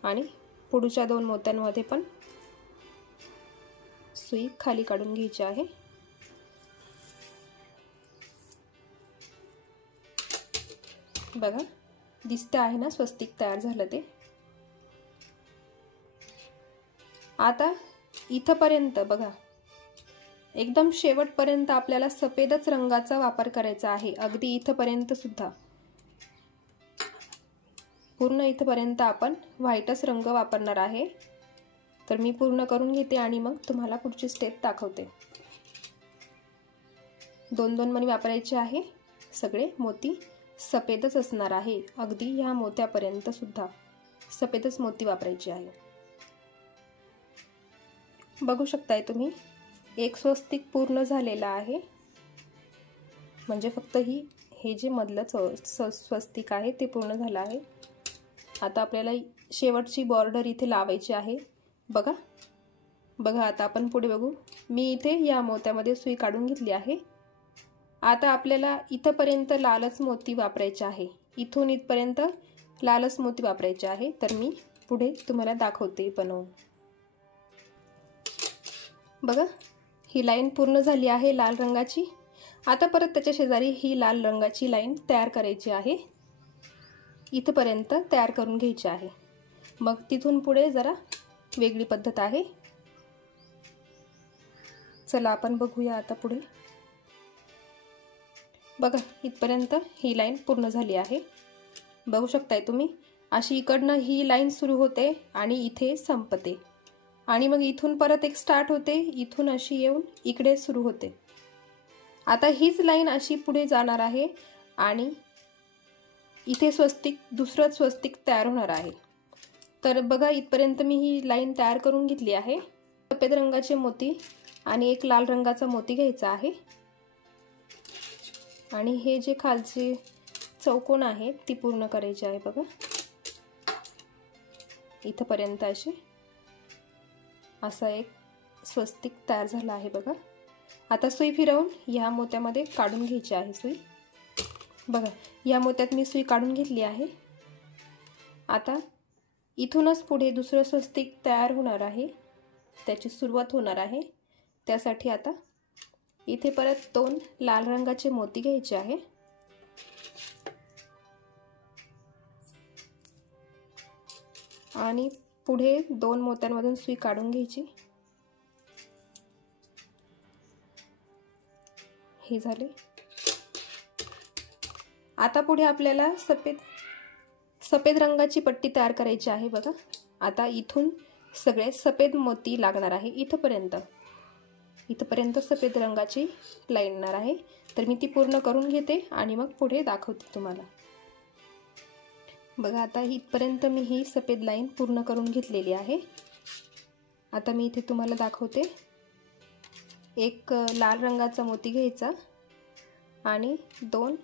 आणि पुढच्या 2 मोत्यांमध्ये पण सुई खाली काढून घ्यायची आहे। बघा दिसते आहे ना स्वस्तिक तयार झालं ते। आता इथपर्यंत बघा एकदम शेवटपर्यंत आपल्याला सफेदच रंगाचा वापर करायचा आहे, अगदी इथपर्यंत सुद्धा। पूर्ण इथपर्यंत आपण व्हाईटच रंग वापरणार आहे। तर मी पूर्ण करून घेते आणि मग तुम्हाला पुढची स्टेप दाखवते। 2-2 मणी वापरायचे आहे। सगळे मोती सफेदच असणार आहे, अगदी ह्या मोत्यापर्यंत सुद्धा सफेदच मोती वापरायचे आहे। बघू शकताय तुम्ही, एक स्वस्तिक पूर्ण झालेला आहे, म्हणजे फक्त हे जे मधलं स्वस्तिक आहे ते पूर्ण झालं आहे। आता आपल्याला शेवटची बॉर्डर इथे लावायची आहे। बघा बघा, आता आपण पुढे बघू। मी इथे या मोत्यामध्ये सुई काढून घेतली आहे। आता आपल्याला इथपर्यंत लालच मोती वापरायचे आहे, इथून इथपर्यंत लालच मोती वापरायचे आहे। तर मी पुढे तुम्हाला दाखवते बनवून। बघा, ही लाईन पूर्ण झाली आहे लाल रंगाची। आता परत त्याच्या शेजारी ही लाल रंगाची लाईन तयार करायची आहे, इथपर्यंत तयार करून घ्यायची आहे। मग तिथून पुढे जरा वेगळी पद्धत आहे। चला आपण बघूया आता पुढे। बघा, इथपर्यंत ही लाईन पूर्ण झाली आहे। बघू शकताय तुम्ही, अशी इकडनं ही लाईन सुरू होते आणि इथे संपते, आणि मग इथून परत एक स्टार्ट होते, इथून अशी येऊन इकडे सुरू होते। आता हीच लाईन अशी पुढे जाणार आहे आणि इथे स्वस्तिक, दुसरं स्वस्तिक तयार होणार आहे। तर बघा, इथपर्यंत मी ही लाईन तयार करून घेतली आहे। सफेद रंगाचे मोती आणि एक लाल रंगाचा मोती घ्यायचा आहे, आणि हे जे खालचे चौकोन आहे ती पूर्ण करायची आहे। बघा, इथपर्यंत असा एक स्वस्तिक तयार झाला आहे। बघा, आता सुई फिरवून या मोत्यामध्ये काढून घ्यायची आहे सुई। बघा, या मोत्यात मी सुई काढून घेतली आहे। आता इथूनच पुढे दुसरं स्वस्तिक तयार होणार आहे, त्याची सुरुवात होणार आहे। त्यासाठी आता इथे परत 2 लाल रंगाचे मोती घ्यायचे आहे, आणि पुढे 2 मोत्यांमधून सुई काढून घ्यायची। हे झाले। आता पुढे आपल्याला सफेद रंगाची पट्टी तयार करायची आहे। बघा, आता इथून सगळे सफेद मोती लागणार आहे, इथपर्यंत सफेद रंगाची लाईन येणार आहे। तर मी ती पूर्ण करून घेते आणि मग पुढे दाखवते तुम्हाला। बघा, आता इथपर्यंत मी ही सफेद लाईन पूर्ण करून घेतलेली आहे। आता मी इथे तुम्हाला दाखवते। एक लाल रंगाचा मोती घ्यायचा आणि 2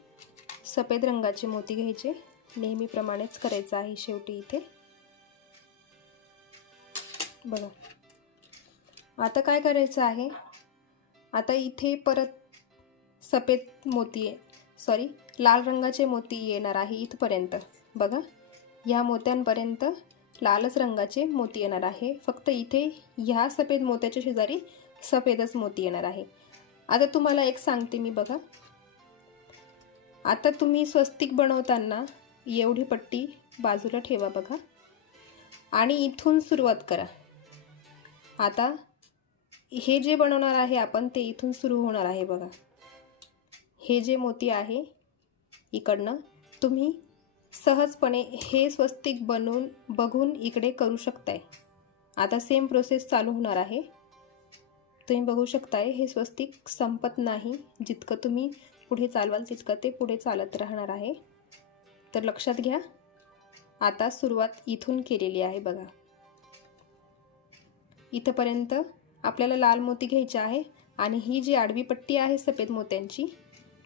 सफेद रंगाचे मोती घ्यायचे, नेहमीप्रमाणेच करायचं आहे शेवटी इथे। बघा, आता काय करायचं आहे, आता इथे परत लाल रंगाचे मोती येणार आहे इथपर्यंत। बघा, या मोत्यांपर्यंत लालच रंगाचे मोती येणार आहे, फक्त इथे ह्या सफेद मोत्याच्या शेजारी सफेदच मोती येणार आहे। आता तुम्हाला एक सांगते मी, बघा, आता तुम्ही स्वस्तिक बनवताना एवढी पट्टी बाजूला ठेवा। बघा, आणि इथून सुरुवात करा। आता हे जे बनवणार आहे आपण ते इथून सुरू होणार आहे। बघा, हे जे मोती आहे इकडनं तुम्ही सहजपणे हे स्वस्तिक बनवून बघून इकडे करू शकताय। आता सेम प्रोसेस चालू होणार आहे। तुम्ही बघू शकताय, हे स्वस्तिक संपत नाही, जितकं तुम्ही पुढे चालवाल तितकं ते पुढे चालत राहणार आहे। तर लक्षात घ्या, आता सुरुवात इथून केलेली आहे। बघा, इथपर्यंत आपल्याला लाल मोती घ्यायचे आहे, आणि ही जी आडवी पट्टी आहे सफेद मोत्यांची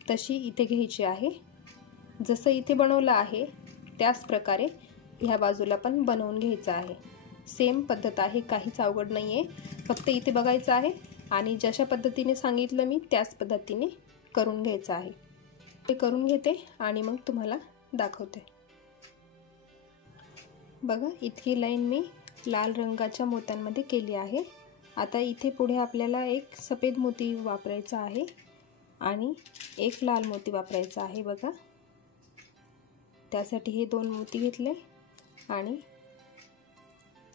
तशी इथे घ्यायची आहे। जसं इथे बनवलं आहे त्याच प्रकारे ह्या बाजूला पण बनवून घ्यायचं आहे। सेम पद्धत आहे, काहीच अवघड नाही आहे, फक्त इथे बघायचं आहे आणि जशा पद्धतीने सांगितलं मी त्याच पद्धतीने करून घ्यायचं आहे। ते करून घेते आणि मग तुम्हाला दाखवते। बघा, इतकी लाईन मी लाल रंगाच्या मोत्यांमध्ये केली आहे। आता इथे पुढे आपल्याला एक सफेद मोती वापरायचा आहे आणि एक लाल मोती वापरायचा आहे। बघा, त्यासाठी हे 2 मोती घेतले आणि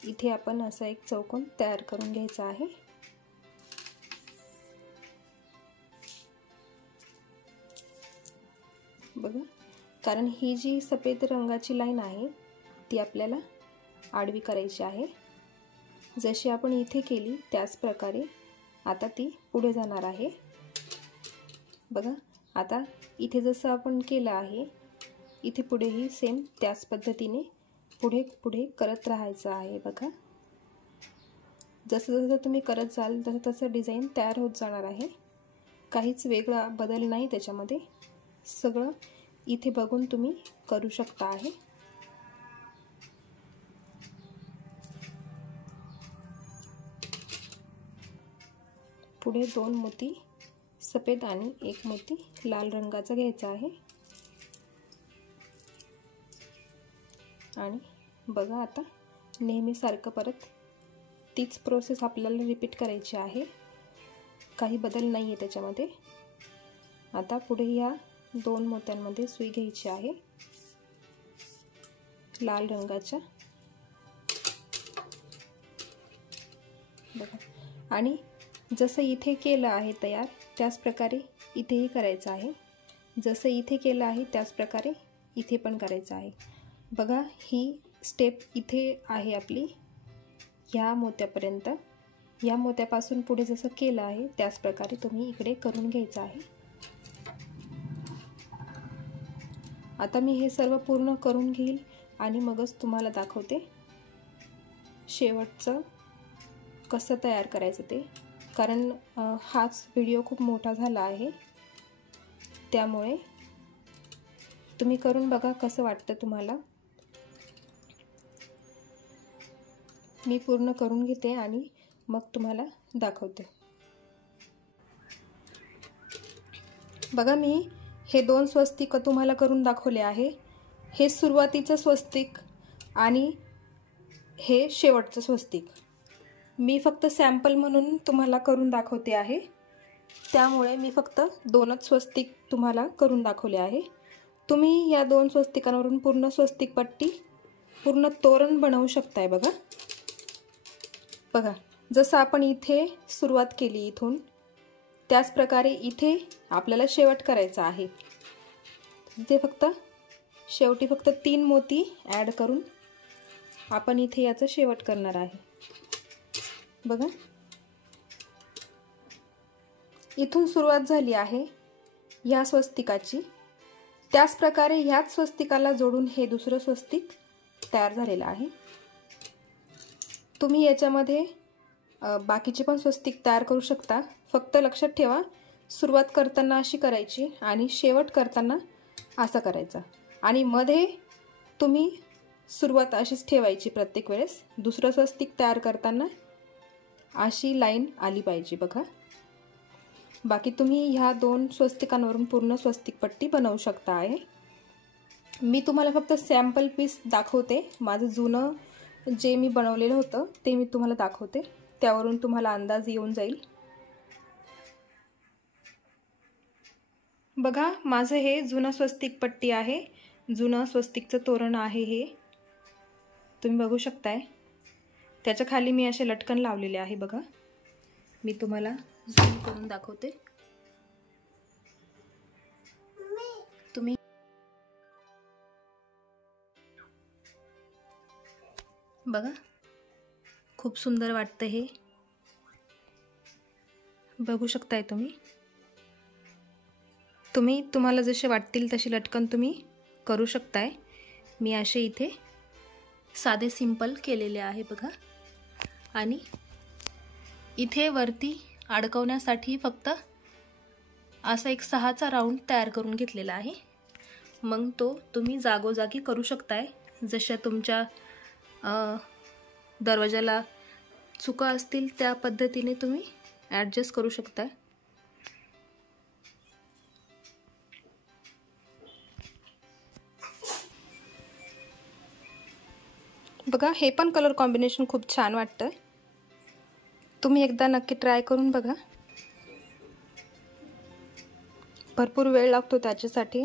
इथे आपण असा एक चौकोन तयार करून घ्यायचा आहे। बघा, कारण ही जी सफेद रंगाची लाईन आहे ती आपल्याला आडवी करायची आहे। जशी आपण इथे केली त्याच प्रकारे आता ती पुढे जाणार आहे। बघा, आता इथे जसं आपण केलं आहे इथे पुढेही सेम त्याच पद्धतीने पुढे पुढे करत राहायचं आहे। बघा, जसं जसं तुम्ही करत जाल तसं तसं डिझाईन तयार होत जाणार आहे। काहीच वेगळा बदल नाही त्याच्यामध्ये, सगळं इथे बघून तुम्ही करू शकता आहे। पुढे 2 मोती सफेद आणि 1 मोती लाल रंगाचा घ्यायचा आहे आणि बघा आता नेहमीसारखं परत तीच प्रोसेस आपल्याला रिपीट करायची आहे, काही बदल नाही आहे त्याच्यामध्ये। आता पुढे या 2 मोत्यांमध्ये सुई घ्यायची आहे लाल रंगाच्या। बघा, आणि जसं इथे केलं आहे तयार त्याच प्रकारे इथेही करायचं आहे। जसं इथे केलं आहे त्याच प्रकारे इथे पण करायचं आहे। बघा, ही स्टेप इथे आहे आपली ह्या मोत्यापर्यंत। या मोत्यापासून पुढे जसं केलं आहे त्याच प्रकारे तुम्ही इकडे करून घ्यायचं आहे। आता मी हे सर्व पूर्ण करून घेईल आणि मगच तुम्हाला दाखवते शेवटचं कसं तयार करायचं ते, कारण हाच व्हिडिओ खूप मोठा झाला आहे, त्यामुळे तुम्ही करून बघा कसं वाटतं तुम्हाला। मी पूर्ण करून घेते आणि मग तुम्हाला दाखवते। बघा, मी हे 2 स्वस्तिक तुम्हाला करून दाखवले आहे। हे सुरुवातीचं स्वस्तिक आणि हे शेवटचं स्वस्तिक मी फक्त सॅम्पल म्हणून तुम्हाला करून दाखवते आहे, त्यामुळे मी फक्त 2च स्वस्तिक तुम्हाला करून दाखवले आहे। तुम्ही या 2 स्वस्तिकांवरून पूर्ण स्वस्तिक पट्टी, पूर्ण तोरण बनवू शकताय। बघा बघा, जसं आपण इथे सुरुवात केली इथून त्याच प्रकारे इथे आपल्याला शेवट करायचा आहे। इथे फक्त शेवटी फक्त 3 मोती ॲड करून आपण इथे याचं शेवट करणार आहे। बघा, इथून सुरुवात झाली आहे या स्वस्तिकाची, त्याच प्रकारे ह्याच स्वस्तिकाला जोडून हे दुसरं स्वस्तिक तयार झालेलं आहे। तुम्ही याच्यामध्ये बाकीचे पण स्वस्तिक तयार करू शकता, फक्त लक्षात ठेवा सुरुवात करताना अशी करायची आणि शेवट करताना असं करायचं, आणि मध्ये तुम्ही सुरुवात अशीच ठेवायची प्रत्येक वेळेस। दुसरं स्वस्तिक तयार करताना अशी लाईन आली पाहिजे। बघा, बाकी तुम्ही ह्या 2 स्वस्तिकांवरून पूर्ण स्वस्तिक पट्टी बनवू शकता आहे। मी तुम्हाला फक्त सॅम्पल पीस दाखवते, माझं जुनं जे मी बनवलेलं होतं ते मी तुम्हाला दाखवते, त्यावरून तुम्हाला अंदाज येऊन जाईल। बघा, माझं हे जुनं स्वस्तिक पट्टी आहे, जुनं स्वस्तिकचं तोरण आहे हे, तुम्ही बघू शकताय। त्याच्या खाली मी असे लटकन लावलेले आहे। बघा, मी तुम्हाला झूम करून दाखवते, तुम्ही बघा खूप सुंदर वाटतं हे, बघू शकताय तुम्ही तुम्हाला जसे वाटतील तसे लटकन तुम्ही करू शकताय। मी असे इथे साधे सिंपल केलेले आहे। बघा, आणि इथे वरती अडकवण्यासाठी फक्त असा एक 6चा राऊंड तयार करून घेतलेला आहे। मग तो तुम्ही जागोजागी करू शकताय, जशा तुमच्या दरवाजाला चुका असतील त्या पद्धतीने तुम्ही ॲडजस्ट करू शकताय। बघा, हे पण कलर कॉम्बिनेशन खूप छान वाटतं, तुम्ही एकदा नक्की ट्राय करून बघा। भरपूर वेळ लागतो त्याच्यासाठी,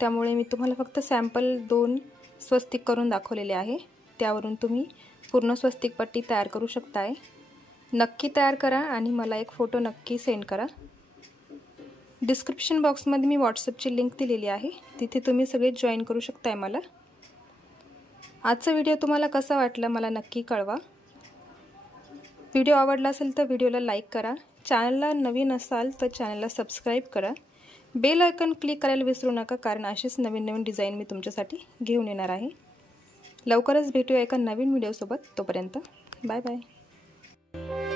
त्यामुळे मी तुम्हाला फक्त सॅम्पल 2 स्वस्तिक करून दाखवलेले आहे, त्यावरून तुम्ही पूर्ण स्वस्तिक पट्टी तयार करू शकताय। नक्की तयार करा आणि मला एक फोटो नक्की सेंड करा। डिस्क्रिप्शन बॉक्समध्ये मी व्हॉट्सअपची लिंक दिलेली आहे, तिथे तुम्ही सगळे जॉईन करू शकताय मला। आजचा व्हिडिओ तुम्हाला कसा वाटला मला नक्की कळवा। व्हिडिओ आवडला असेल तर व्हिडिओला लाईक करा, चॅनलला नवीन असाल तर चॅनलला सबस्क्राईब करा, बेल आयकॉन क्लिक करायला विसरू नका, कारण अशीच नवीन डिझाईन मी तुमच्यासाठी घेऊन येणार आहे। लवकरच भेटूया एका नवीन व्हिडिओसोबत, तोपर्यंत बाय बाय।